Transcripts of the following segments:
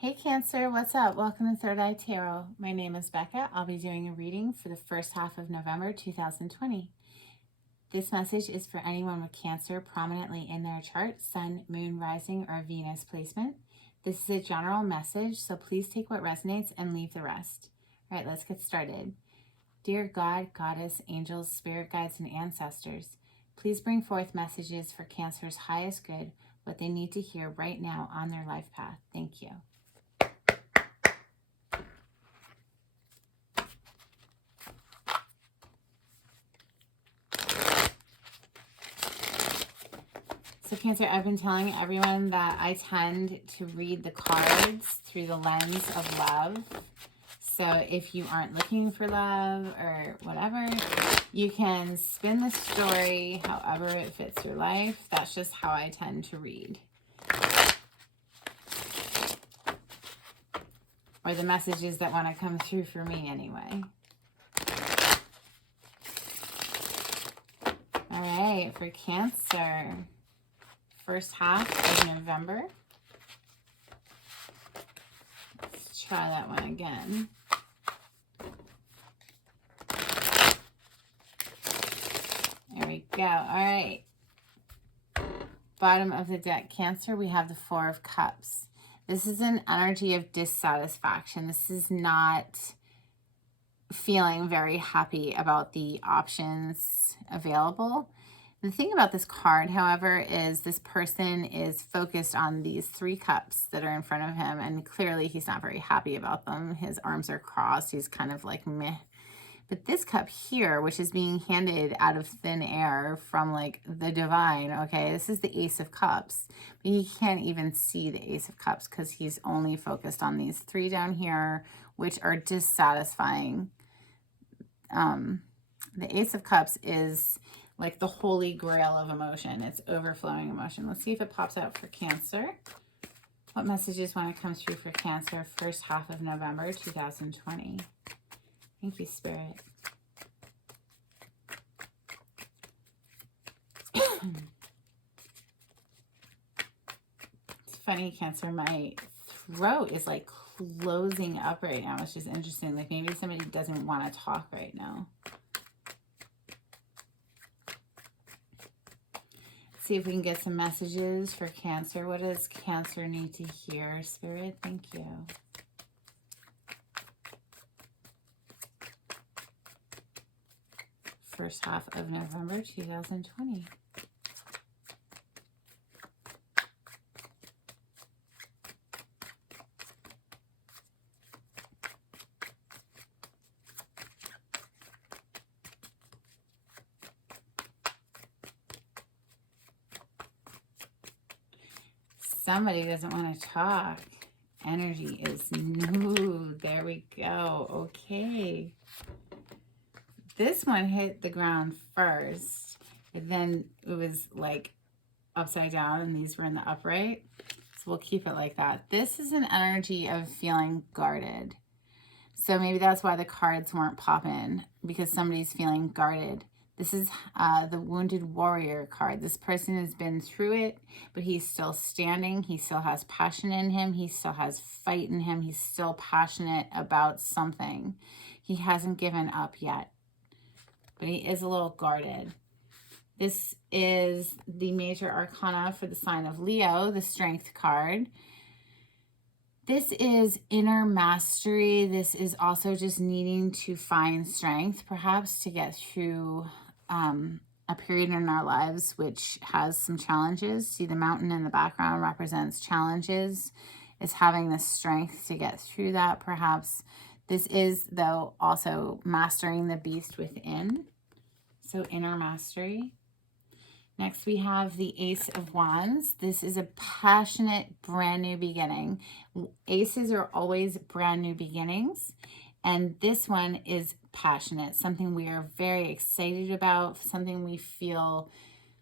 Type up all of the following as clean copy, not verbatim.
Hey Cancer, what's up? Welcome to Third Eye Tarot. My name is Becca. I'll be doing a reading for the first half of November 2020. This message is for anyone with Cancer prominently in their chart, Sun, Moon, Rising, or Venus placement. This is a general message, so please take what resonates and leave the rest. All right, let's get started. Dear God, Goddess, angels, spirit guides, and ancestors, please bring forth messages for Cancer's highest good, what they need to hear right now on their life path. Thank you. So Cancer, I've been telling everyone that I tend to read the cards through the lens of love. So if you aren't looking for love or whatever, you can spin the story however it fits your life. That's just how I tend to read. Or the messages that want to come through for me anyway. All right, for Cancer, first half of November. Let's try that one again. There we go. All right. Bottom of the deck, Cancer, we have the Four of Cups. This is an energy of dissatisfaction. This is not feeling very happy about the options available. The thing about this card, however, is this person is focused on these three cups that are in front of him, and clearly he's not very happy about them. His arms are crossed. He's kind of like meh. But this cup here, which is being handed out of thin air from like the divine, okay, this is the Ace of Cups. But he can't even see the Ace of Cups because he's only focused on these three down here, which are dissatisfying. The Ace of Cups is like the holy grail of emotion. It's overflowing emotion. Let's see if it pops out for Cancer. What messages want to come through for Cancer first half of November 2020? Thank you, Spirit. It's funny, Cancer, my throat is like closing up right now. It's just interesting. Like maybe somebody doesn't want to talk right now. See if we can get some messages for Cancer. What does Cancer need to hear, Spirit? Thank you. First half of November 2020. Somebody doesn't want to talk. Energy is new. There we go. Okay. This one hit the ground first. And then it was like upside down and these were in the upright. So we'll keep it like that. This is an energy of feeling guarded. So maybe that's why the cards weren't popping, because somebody's feeling guarded. This is the Wounded Warrior card. This person has been through it, but he's still standing. He still has passion in him. He still has fight in him. He's still passionate about something. He hasn't given up yet, but he is a little guarded. This is the Major Arcana for the sign of Leo, the Strength card. This is inner mastery. This is also just needing to find strength, perhaps, to get through a period in our lives which has some challenges. See, the mountain in the background represents challenges. It's having the strength to get through that, perhaps. This is, though, also mastering the beast within. So inner mastery. Next, we have the Ace of Wands. This is a passionate, brand new beginning. Aces are always brand new beginnings. And this one is passionate, something we are very excited about, something we feel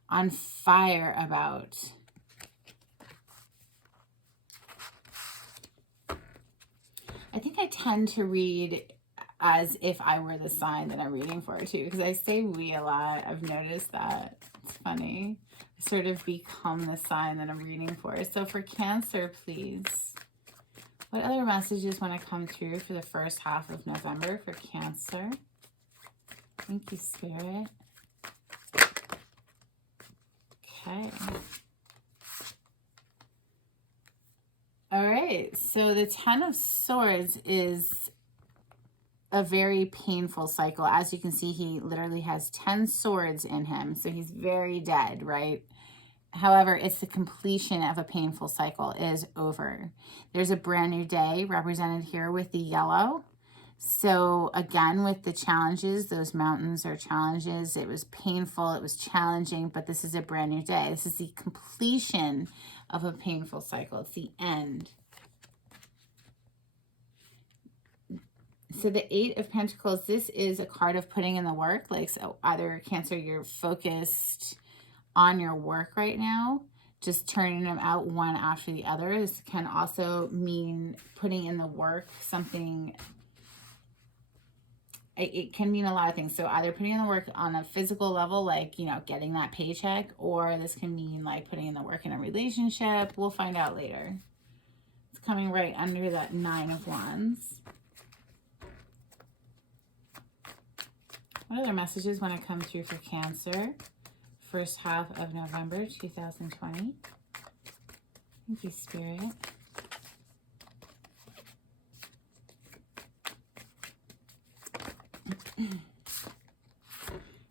on fire about. I think I tend to read as if I were the sign that I'm reading for too, because I say we a lot. I've noticed that. It's funny. I sort of become the sign that I'm reading for. So for Cancer, please, What other messages want to come through for the first half of November for Cancer? Thank you, Spirit. Okay. All right. So the Ten of Swords is a very painful cycle. As you can see, he literally has 10 swords in him. So he's very dead, right? However, it's the completion of a painful cycle. It is over. There's a brand new day represented here with the yellow. So again, with the challenges, those mountains are challenges. It was painful, it was challenging, but this is a brand new day. This is the completion of a painful cycle. It's the end. So the Eight of Pentacles, this is a card of putting in the work. Like, so either Cancer, you're focused on your work right now, just turning them out one after the other. This can also mean putting in the work, something. It can mean a lot of things. So either putting in the work on a physical level, like, you know, getting that paycheck, or this can mean like putting in the work in a relationship. We'll find out later. It's coming right under that Nine of Wands. What other messages want to come through for Cancer? First half of November 2020. Thank you, Spirit.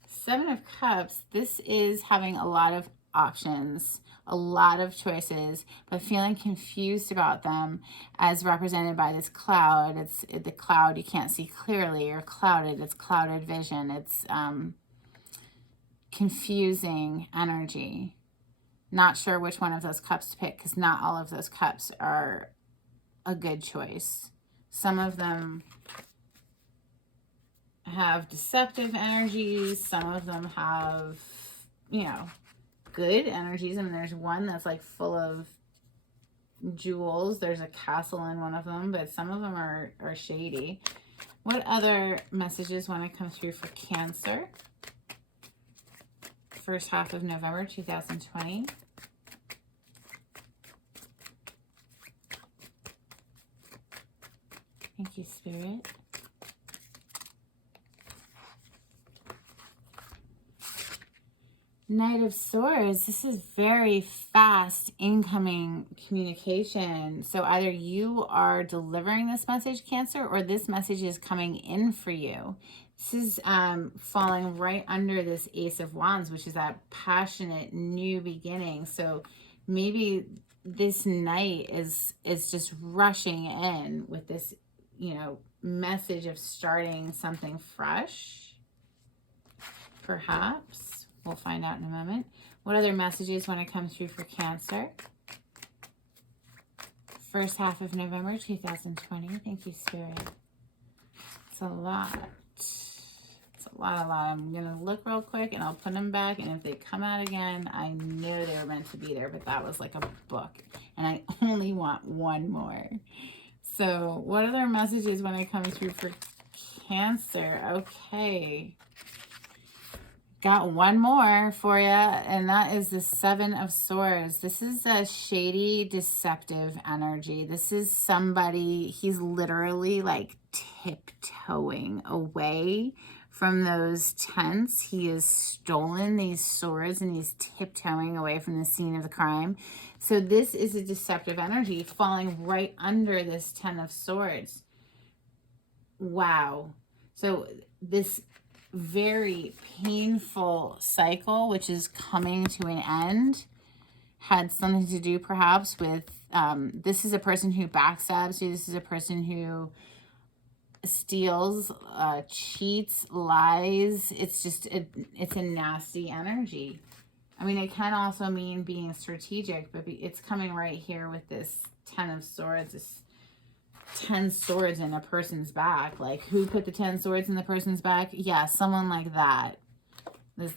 Seven of Cups, this is having a lot of options, a lot of choices, but feeling confused about them, as represented by this cloud. It's the cloud you can't see clearly, or clouded. It's clouded vision. It's confusing energy. Not sure which one of those cups to pick, because not all of those cups are a good choice. Some of them have deceptive energies. Some of them have, you know, good energies. I mean, there's one that's like full of jewels. There's a castle in one of them, but some of them are shady. What other messages want to come through for Cancer? First half of November 2020. Thank you, Spirit. Knight of Swords, this is very fast incoming communication. So either you are delivering this message, Cancer, or this message is coming in for you. This is falling right under this Ace of Wands, which is that passionate new beginning. So maybe this knight is just rushing in with this, you know, message of starting something fresh, perhaps. We'll find out in a moment. What other messages want to come through for Cancer? First half of November 2020. Thank you, Spirit. It's a lot. It's a lot. I'm going to look real quick and I'll put them back. And if they come out again, I knew they were meant to be there, but that was like a book. And I only want one more. So what other messages want to come through for Cancer? Okay. Got one more for you, and that is the Seven of Swords. This is a shady, deceptive energy. This is somebody, he's literally like tiptoeing away from those tents. He has stolen these swords and he's tiptoeing away from the scene of the crime. So this is a deceptive energy falling right under this Ten of Swords. Wow. So this very painful cycle, which is coming to an end, had something to do perhaps with this is a person who backstabs you. This is a person who steals, cheats, lies. It's just it's a nasty energy. I mean, it can also mean being strategic, but it's coming right here with this Ten of Swords, this 10 swords in a person's back. Like, who put the 10 swords in the person's back? Yeah, someone like that. This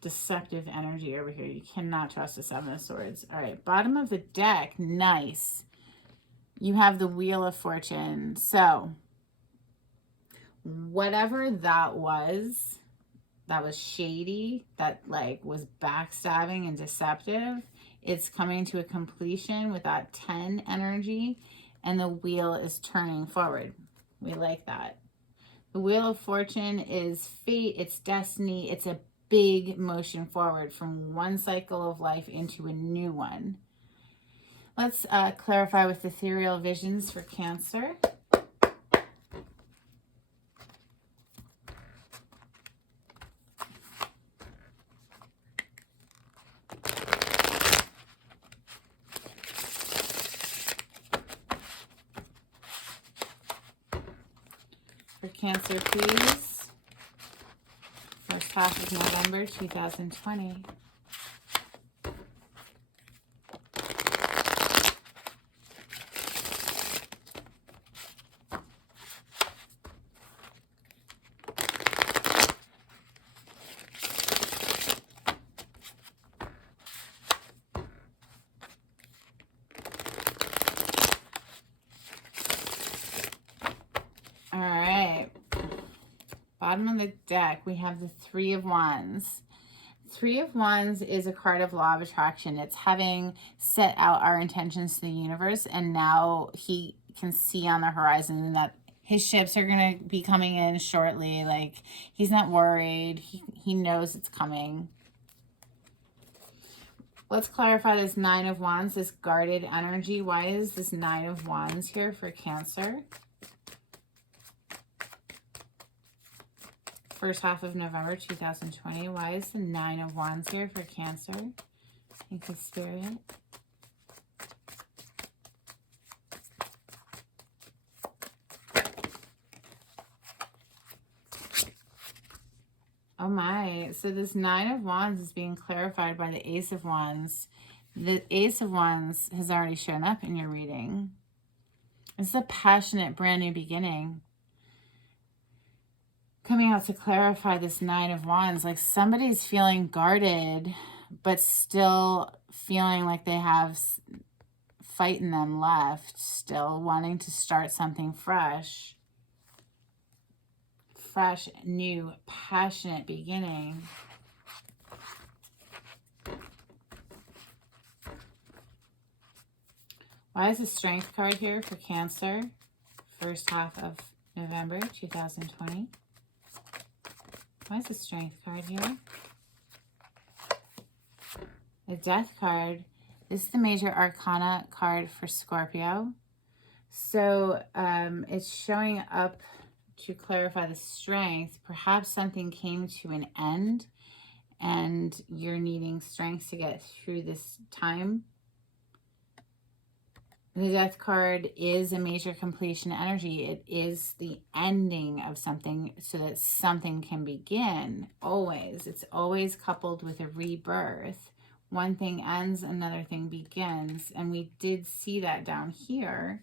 deceptive energy over here. You cannot trust the Seven of Swords. All right, bottom of the deck. Nice. You have the Wheel of Fortune. So, whatever that was shady, that like was backstabbing and deceptive, It's coming to a completion with that 10 energy, and the wheel is turning forward. We like that. The Wheel of Fortune is fate, it's destiny, it's a big motion forward from one cycle of life into a new one. Let's clarify with ethereal visions for Cancer. For Cancer, please. First half of November 2020. All right. Bottom of the deck, we have the Three of Wands. Three of Wands is a card of law of attraction. It's having set out our intentions to the universe, and now he can see on the horizon that his ships are going to be coming in shortly. Like, he's not worried. He knows it's coming. Let's clarify this Nine of Wands, this guarded energy. Why is this Nine of Wands here for Cancer? First half of November 2020. Why is the Nine of Wands here for Cancer? Thank you, Spirit. Oh my, so this Nine of Wands is being clarified by the Ace of Wands. The Ace of Wands has already shown up in your reading. It's a passionate, brand new beginning. Coming out to clarify this Nine of Wands, like somebody's feeling guarded, but still feeling like they have fight in them left, still wanting to start something fresh. Fresh, new, passionate beginning. Why is the Strength card here for Cancer? First half of November 2020. Why is the Strength card here? The Death card. This is the major arcana card for Scorpio. So it's showing up to clarify the Strength. Perhaps something came to an end and you're needing strength to get through this time. The Death card is a major completion energy. It is the ending of something so that something can begin. Always. It's always coupled with a rebirth. One thing ends, another thing begins. And we did see that down here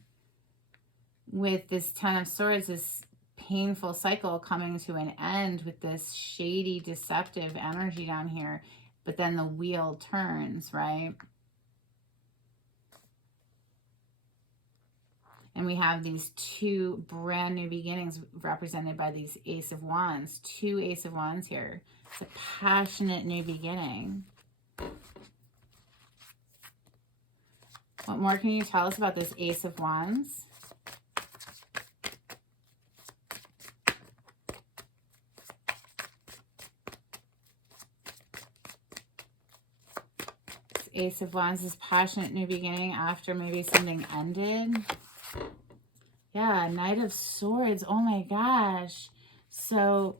with this Ten of Swords, this painful cycle coming to an end with this shady, deceptive energy down here. But then the wheel turns, right? And we have these two brand new beginnings represented by these Ace of Wands. Two Ace of Wands here. It's a passionate new beginning. What more can you tell us about this Ace of Wands? This Ace of Wands is passionate new beginning after maybe something ended. Yeah, Knight of Swords. Oh my gosh. So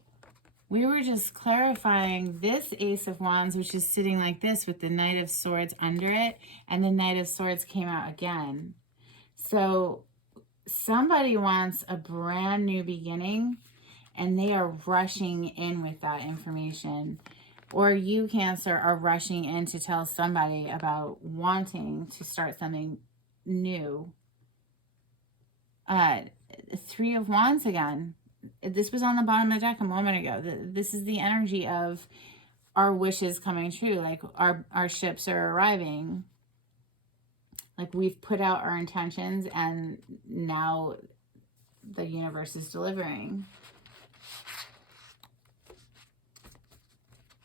we were just clarifying this Ace of Wands, which is sitting like this with the Knight of Swords under it. And the Knight of Swords came out again. So somebody wants a brand new beginning and they are rushing in with that information. Or you, Cancer, are rushing in to tell somebody about wanting to start something new. Three of Wands again. This was on the bottom of the deck a moment ago. This is the energy of our wishes coming true. Like our ships are arriving. Like we've put out our intentions and now the universe is delivering.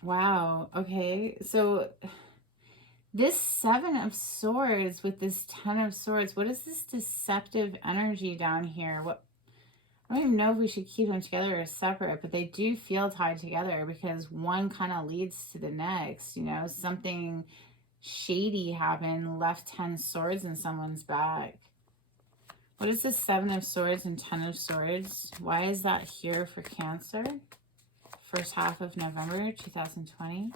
Wow. Okay. So This Seven of Swords with this Ten of Swords, what is this deceptive energy down here? What, I don't even know if we should keep them together or separate, but they do feel tied together because one kind of leads to the next. You know, something shady happened, left 10 swords in someone's back. What is the Seven of Swords and Ten of Swords? Why is that here for Cancer? First half of November 2020.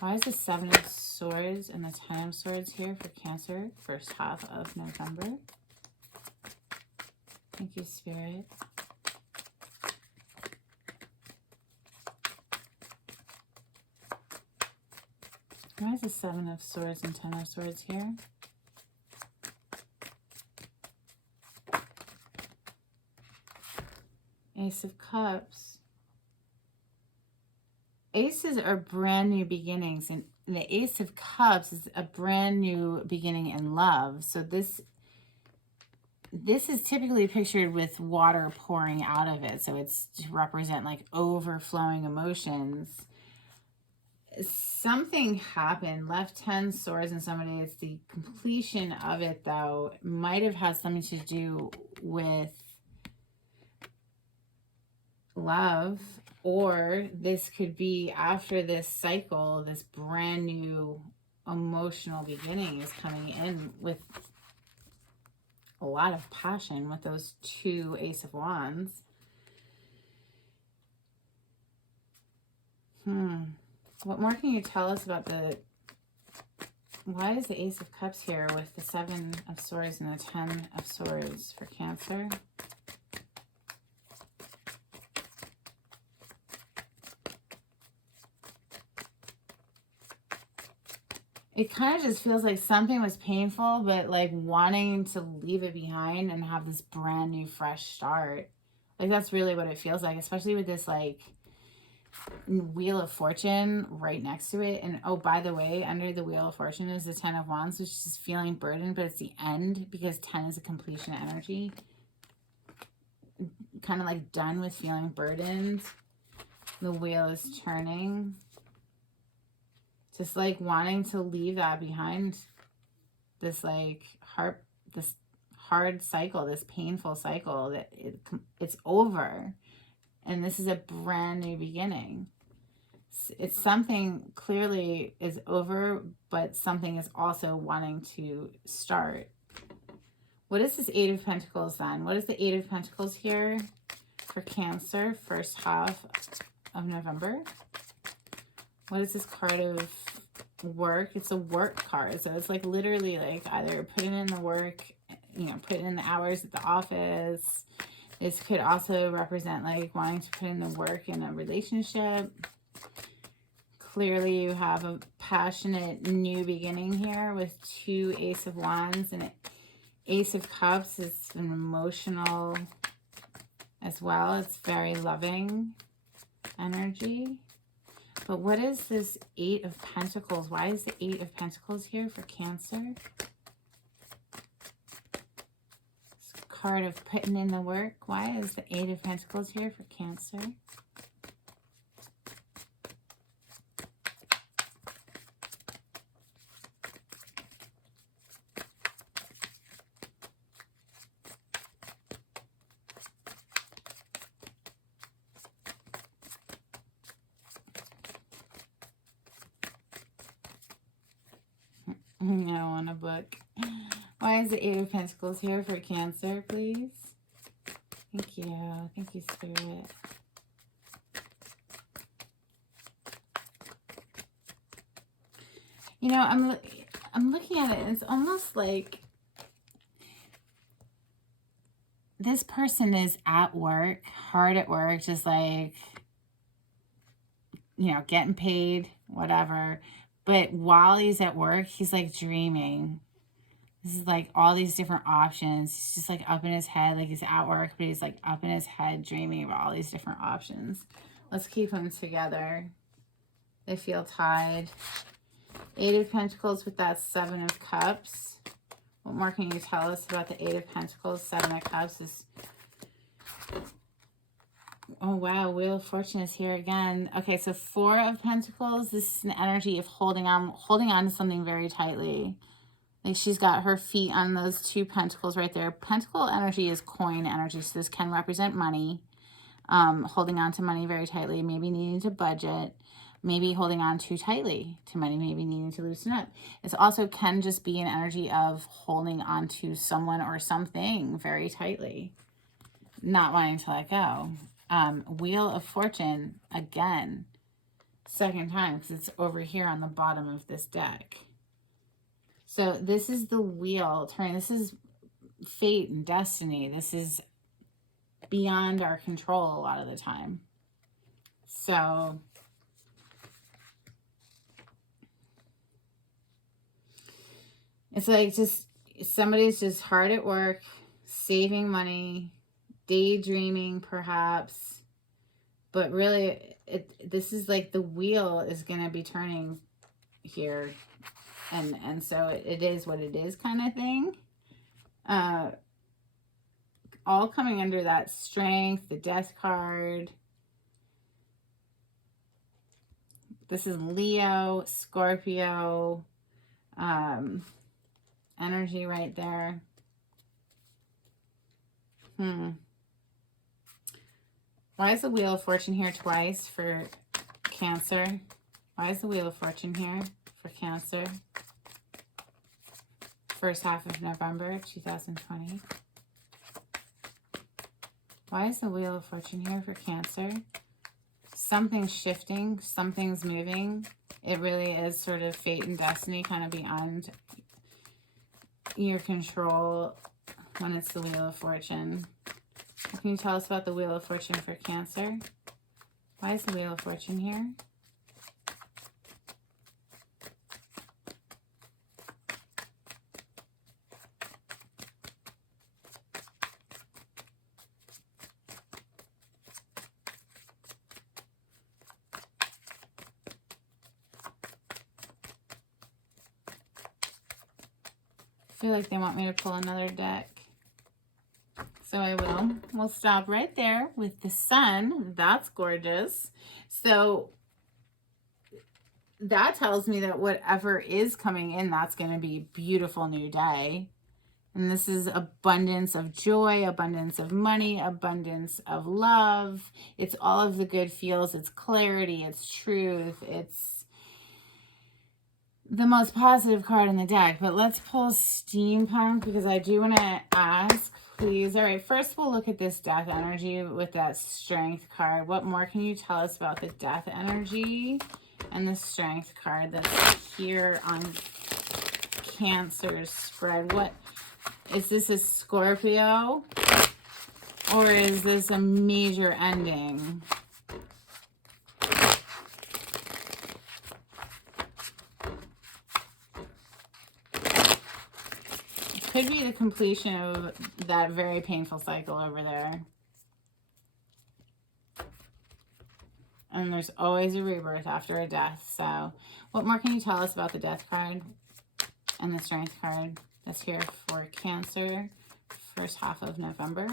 Why is the Seven of Swords and the Ten of Swords here for Cancer? First half of November. Thank you, Spirit. Why is the Seven of Swords and Ten of Swords here? Ace of Cups. Aces are brand new beginnings, and the Ace of Cups is a brand new beginning in love. So this is typically pictured with water pouring out of it. So it's to represent like overflowing emotions. Something happened, left 10 swords in somebody. It's the completion of it, though. It might have had something to do with love, or this could be after this cycle, this brand new emotional beginning is coming in with a lot of passion with those two Ace of Wands. What more can you tell us about the... Why is the Ace of Cups here with the Seven of Swords and the Ten of Swords for Cancer? It kind of just feels like something was painful, but like wanting to leave it behind and have this brand new fresh start. Like that's really what it feels like, especially with this like Wheel of Fortune right next to it. And oh, by the way, under the Wheel of Fortune is the Ten of Wands, which is feeling burdened, but it's the end because 10 is a completion energy. Kind of like done with feeling burdened. The wheel is turning. Just like wanting to leave that behind, this like this hard cycle, this painful cycle that it's over. And this is a brand new beginning. It's something clearly is over, but something is also wanting to start. What is this Eight of Pentacles then? What is the Eight of Pentacles here for Cancer, first half of November? What is this card of work? It's a work card. So it's like literally like either putting in the work, you know, putting in the hours at the office. This could also represent like wanting to put in the work in a relationship. Clearly you have a passionate new beginning here with two Ace of Wands, and Ace of Cups is an emotional as well. It's very loving energy. But what is this Eight of Pentacles? Why is the Eight of Pentacles here for Cancer? This card of putting in the work. Why is the Eight of Pentacles here for Cancer? No, on a book. Why is the Eight of Pentacles here for Cancer, please? Thank you. Thank you, Spirit. You know, I'm looking at it, and it's almost like this person is at work, hard at work, just like, you know, getting paid, whatever. But while he's at work, he's like dreaming. This is like all these different options. He's just like up in his head, like he's at work, but he's like up in his head dreaming about all these different options. Let's keep them together. They feel tied. Eight of Pentacles with that Seven of Cups. What more can you tell us about the Eight of Pentacles? Seven of Cups is... Oh, wow. Wheel of Fortune is here again. Okay, so Four of Pentacles. This is an energy of holding on to something very tightly. Like she's got her feet on those two pentacles right there. Pentacle energy is coin energy, so this can represent money. Holding on to money very tightly, maybe needing to budget, maybe holding on too tightly to money, maybe needing to loosen up. It also can just be an energy of holding on to someone or something very tightly, not wanting to let go. Wheel of Fortune, again, second time, because it's over here on the bottom of this deck. So this is the wheel turning. This is fate and destiny. This is beyond our control a lot of the time. So it's like just somebody's just hard at work, saving money, daydreaming perhaps, but really this is like the wheel is going to be turning here. And so it is what it is kind of thing. All coming under that Strength, the Death card. This is Leo, Scorpio, energy right there. Why is the Wheel of Fortune here twice for Cancer? Why is the Wheel of Fortune here for Cancer? First half of November 2020. Why is the Wheel of Fortune here for Cancer? Something's shifting, something's moving. It really is sort of fate and destiny, kind of beyond your control when it's the Wheel of Fortune. Can you tell us about the Wheel of Fortune for Cancer? Why is the Wheel of Fortune here? I feel like they want me to pull another deck. So I will. We'll stop right there with the Sun. That's gorgeous. So that tells me that whatever is coming in, that's going to be a beautiful new day. And this is abundance of joy, abundance of money, abundance of love. It's all of the good feels. It's clarity. It's truth. It's the most positive card in the deck. But let's pull Steampunk because I do want to ask, please. All right, first we'll look at this Death energy with that Strength card. What more can you tell us about the Death energy and the Strength card that's here on Cancer's spread? What is this, a Scorpio, or is this a major ending? Could be the completion of that very painful cycle over there. And there's always a rebirth after a death. So what more can you tell us about the Death card and the Strength card that's here for Cancer, first half of November?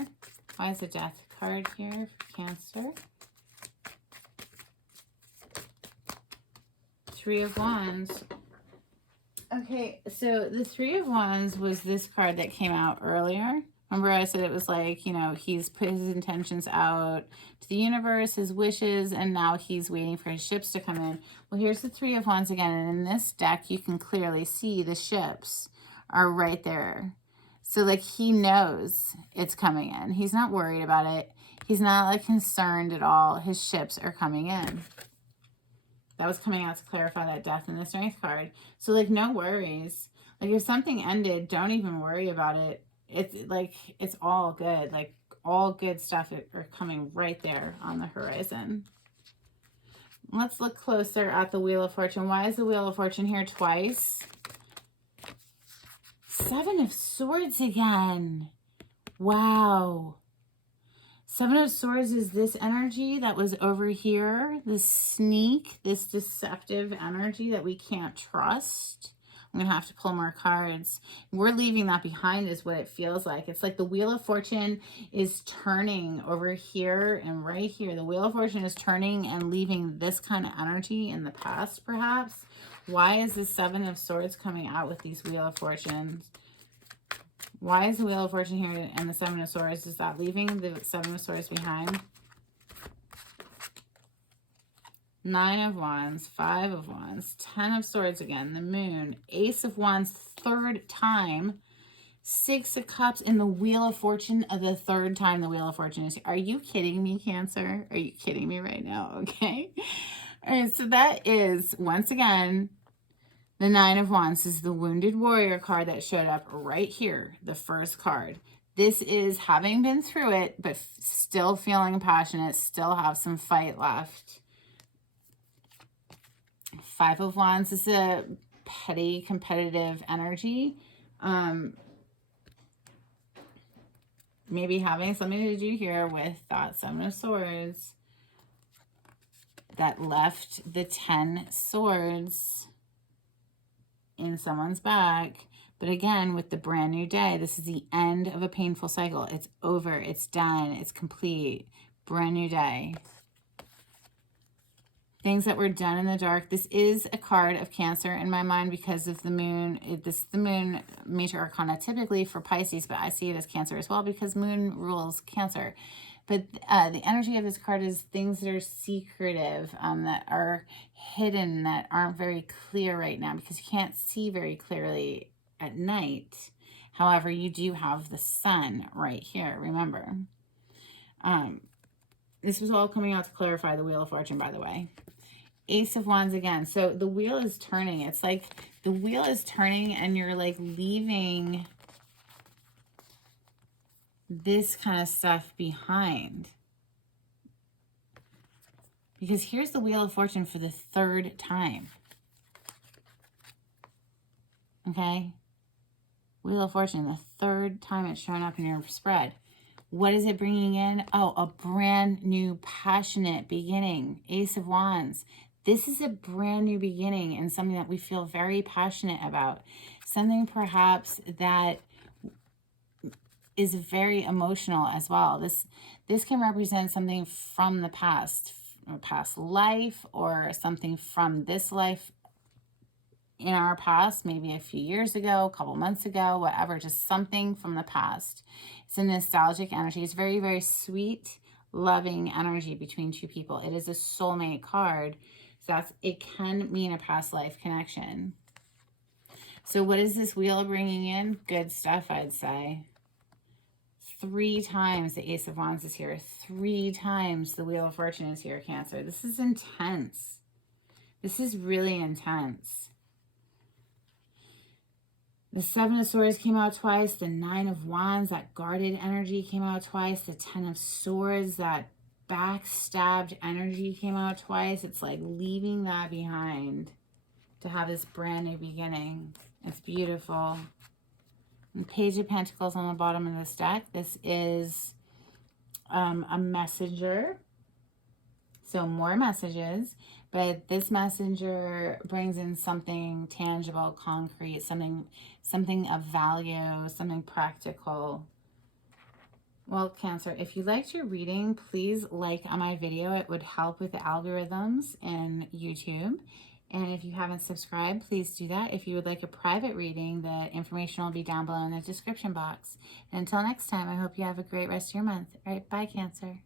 Why is the Death card here for Cancer? Three of Wands. Okay, so the Three of Wands was this card that came out earlier. Remember I said it was like, you know, he's put his intentions out to the universe, his wishes, and now he's waiting for his ships to come in. Well, here's the Three of Wands again, and in this deck, you can clearly see the ships are right there. So, like, he knows it's coming in. He's not worried about it. He's not, like, concerned at all. His ships are coming in. That was coming out to clarify that Death in the Strength card. So, like, no worries. Like, if something ended, don't even worry about it. It's, like, it's all good. Like, all good stuff are coming right there on the horizon. Let's look closer at the Wheel of Fortune. Why is the Wheel of Fortune here twice? Seven of Swords again. Wow. Seven of Swords is this energy that was over here, this sneak, this deceptive energy that we can't trust. I'm going to have to pull more cards. We're leaving that behind is what it feels like. It's like the Wheel of Fortune is turning over here and right here. The Wheel of Fortune is turning and leaving this kind of energy in the past, perhaps. Why is the Seven of Swords coming out with these Wheel of Fortunes? Why is the Wheel of Fortune here and the Seven of Swords? Is that leaving the Seven of Swords behind? Nine of Wands, Five of Wands, Ten of Swords again, the Moon, Ace of Wands, third time, Six of Cups, and the Wheel of Fortune the third time the Wheel of Fortune is here. Are you kidding me, Cancer? Are you kidding me right now? Okay. All right, so that is, once again, the Nine of Wands. This is the Wounded Warrior card that showed up right here, the first card. This is having been through it, but still feeling passionate, still have some fight left. Five of Wands is a petty, competitive energy. Maybe having something to do here with that Seven of Swords that left the 10 swords in someone's back. But again, with the brand new day, this is the end of a painful cycle. It's over. It's done. It's complete. Brand new day. Things that were done in the dark. This is a card of Cancer in my mind because of the moon. This is the moon major arcana typically for Pisces, but I see it as Cancer as well because moon rules Cancer. But the energy of this card is things that are secretive, that are hidden, that aren't very clear right now because you can't see very clearly at night. However, you do have the sun right here, remember. This was all coming out to clarify the Wheel of Fortune, by the way. Ace of Wands again. So the wheel is turning. It's like the wheel is turning and you're like leaving this kind of stuff behind. Because here's the Wheel of Fortune for the third time. Okay? Wheel of Fortune, the third time it's showing up in your spread. What is it bringing in? Oh, a brand new passionate beginning. Ace of Wands. This is a brand new beginning and something that we feel very passionate about. Something perhaps that is very emotional as well. This can represent something from the past, or past life, or something from this life in our past, maybe a few years ago, a couple months ago, whatever, just something from the past. It's a nostalgic energy. It's very, very sweet, loving energy between two people. It is a soulmate card. So it can mean a past life connection. So what is this wheel bringing in? Good stuff, I'd say. 3 times the Ace of Wands is here. 3 times the Wheel of Fortune is here, Cancer. This is intense. This is really intense. The Seven of Swords came out twice. The Nine of Wands, that guarded energy, came out twice. The Ten of Swords, that backstabbed energy, came out twice. It's like leaving that behind to have this brand new beginning. It's beautiful. And Page of Pentacles on the bottom of this deck. This is a messenger. So more messages. But this messenger brings in something tangible, concrete, something of value, something practical. Well, Cancer, if you liked your reading, please like on my video. It would help with the algorithms in YouTube. And if you haven't subscribed, please do that. If you would like a private reading, the information will be down below in the description box. And until next time, I hope you have a great rest of your month. All right, bye, Cancer.